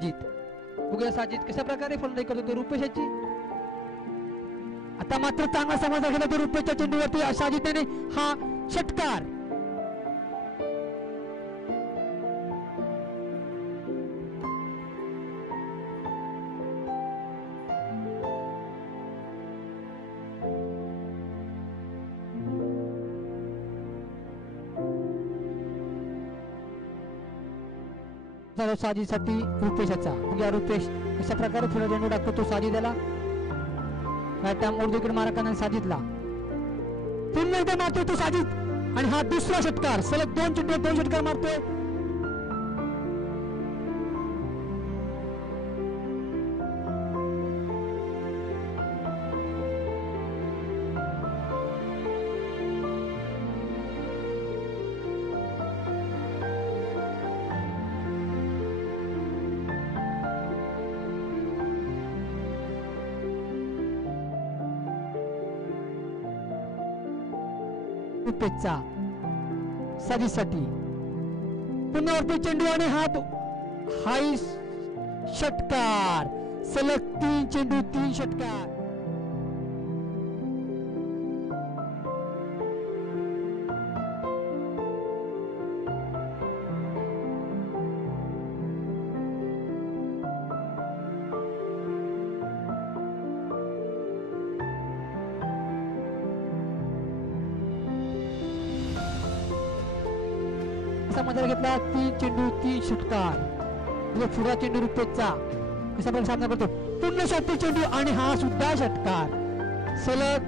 जीत बघूया साजिद कशा प्रकारे फलंदाजी करतो तो रुपेशाची. आता मात्र चांगला समाजा गेला तो रुपेशच्या चेंडूवरती साजिदने हा षटकार. साजिदसाठी रुपेशाचा बघूया रुपेश अशा प्रकारे फुला चेंडू टाकतो तो साजिदला. राईट आर्म ओव्हर विकेट मारा करणारा साजिदला पुन्हा एकदा मारतोय तो साजिद आणि हा दुसरा षटकार. सलग 2 चेंडू 2 षटकार मारतोय. रुपेशचा साजिदसाठी पुन्हा वरती चेंडू आणि हाय षटकार. सलग 3 चेंडू 3 षटकार. मध्ये घेतला 3 चेंडू 3 षटकार. पुढा चेंडू रुपेशचा कसा पण सामना करतो. पुन्हा 7 चेंडू आणि हा सुद्धा षटकार. सलग